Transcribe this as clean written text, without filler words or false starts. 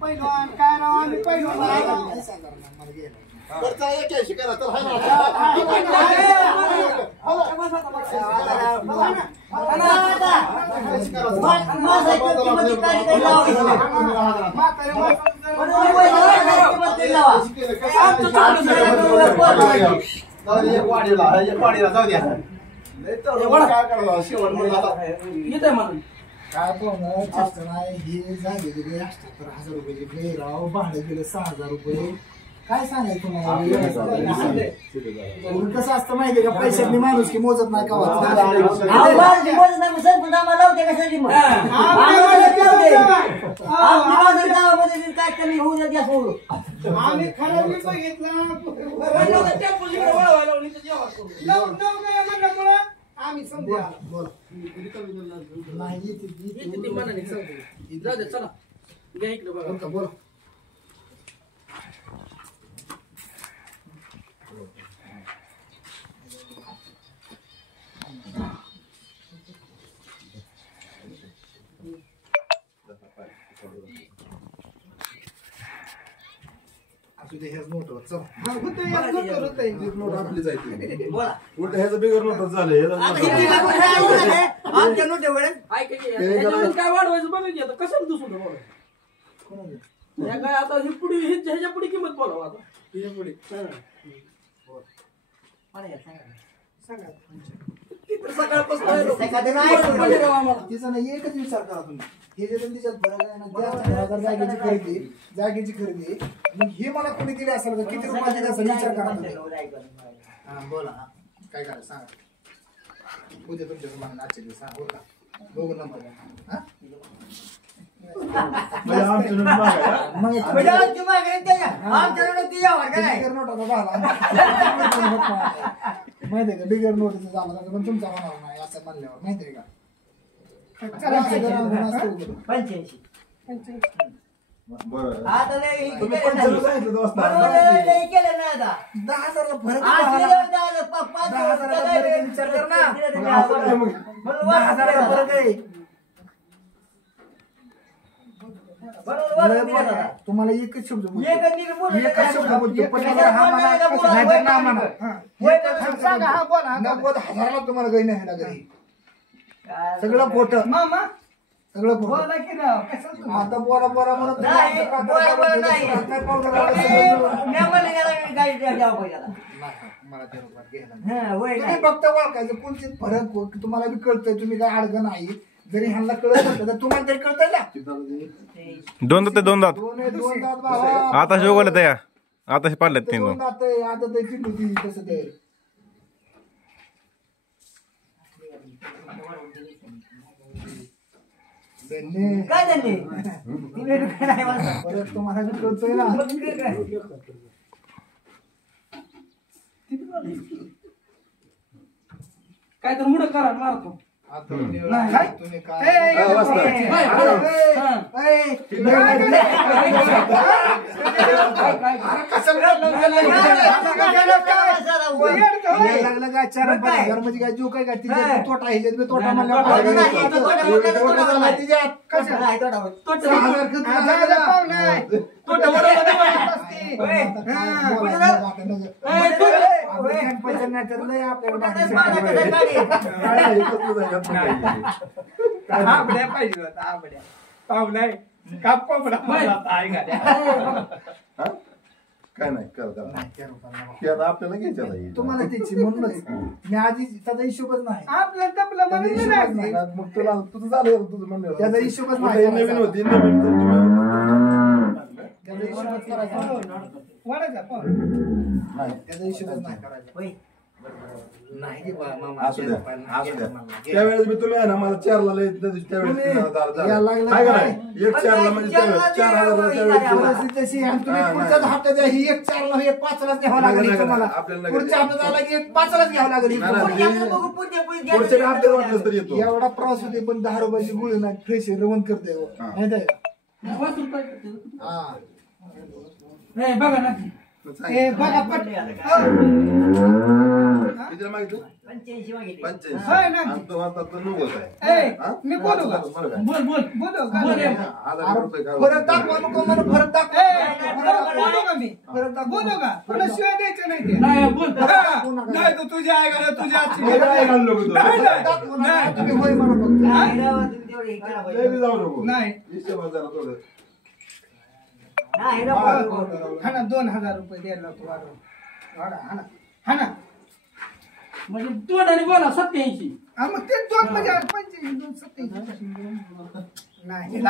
पहिलवान काय राव आम्ही पहिलवान काय पण हे झालेले असतात तर 1000 रुपये गैराव भाडं गेलं 6000 रुपये काय सांगायचं तुम्हाला कसं असतं माहितीये का पैशातली माणूस की मोजत नाही का काय कमी होऊ द्या आम्ही खरं बघितलं आम्ही समजा नाही चला घ्या इकडे बघा बोला उलट ह्याचं बिगर नोटच झालं काय वाढवायचं बघा की आता कसं दुसरं काय आता ही पुढे ह्याच्या पुढे किंमत बोलावं आता ह्याच्या पुढे तिचा नाही एकच विचार करा तुम्ही हे जे तिच्यात फरक आहे ना जागेची खरेदी मग हे मला कोणी दिले असेल का किती रुपये दिले असेल विचार करा बोला काय करा सांगा उद्या तुमच्या तुम्हाला आजच्या दिवस सांगा बोला बघू नंतर माहितीये का बिगर नोटीस झाला पण तुमचा म्हणावं नाही असं म्हणल्यावर माहितीये का 85 बरं आता तुम्ही 85 सांगितलं दोस्ता केलं ना आता 10,000 फरक विचार कर ना 10,000 फरक आहे तुम्हाला एकच शब्द तुम्हाला काही नाही ना घरी सगळं खोट सगळं खोट आता बोला बोला म्हणत फक्त ओळखायचं कोणतेच फरक तुम्हाला बी कळतंय तुम्ही काय अडगं नाही जरी ह्यांना कळत नसतं तर तुम्हाला तरी कळतंय ना दोन दात दोन दात बाबा आता उघडत या आता पाडल्यात तीन दोन दात आता ते चिंटू तसं ते काय झाले परत तुम्हाला बी कळतोय ना काय तर मुड करा मारतो तुम्ही काय लागलं काय चार म्हणजे काय जो काय तिच्या तोटा आहे तोटा काय नाही कर आपल्याला घ्यायचं तुम्हाला त्याची म्हणूनच मी आधी त्याचा हिशोबच नाही मग तुला तुझं झालं तुझं म्हणलं त्याचा हिशोबच नाही नवीन होती त्याचा हिशोबच करायचा त्याचा हिशोबच नाही करायचा नाही त्यावेळेस मी तुम्ही आहे ना मला 4ला त्यावेळेस एक 4ला म्हणजे 4,000 पुढच्याच हप्त्यात ही एक 4ला एक 5लाच घ्यावं लागेल तुम्हाला पुढच्या हप्त्यात आला की एक 5लाच घ्यावं लागेल पुढच्या हप्त्यात वाटलं तरी येतो एवढा प्रवास होते पण 10 रुपयाची गुळ नाही फ्रेश रवण करते माहित आहे का नाही बघा ना ए बघा पट कितीला मागितलं 85 होय ना. आणि तो आता तो 90 आहे ए मी बोलू का बरं काय? बोल बोल बोलू बोल का ये. 1000 रुपये काय फरक दाखवा नको मला फरक दाखवा बोलू का मी फरक दाखवा बोलू का तुला शिवाय द्यायचं नाही ते नाही बोल नाही तू तुझ्या ऐकायला तुझ्या आजची हे काय घालू नको तू. दाखवा ना. तुम्ही होय म्हणा फक्त लय बी जाऊ नको नाही. हिशोबात जरा थोडं. हा ना 2000 रुपये द्यायला लागतो वाढवा हा ना म्हणजे तोंडाने बोला 87. मग ते 2 म्हणजे 85 2 27 नाही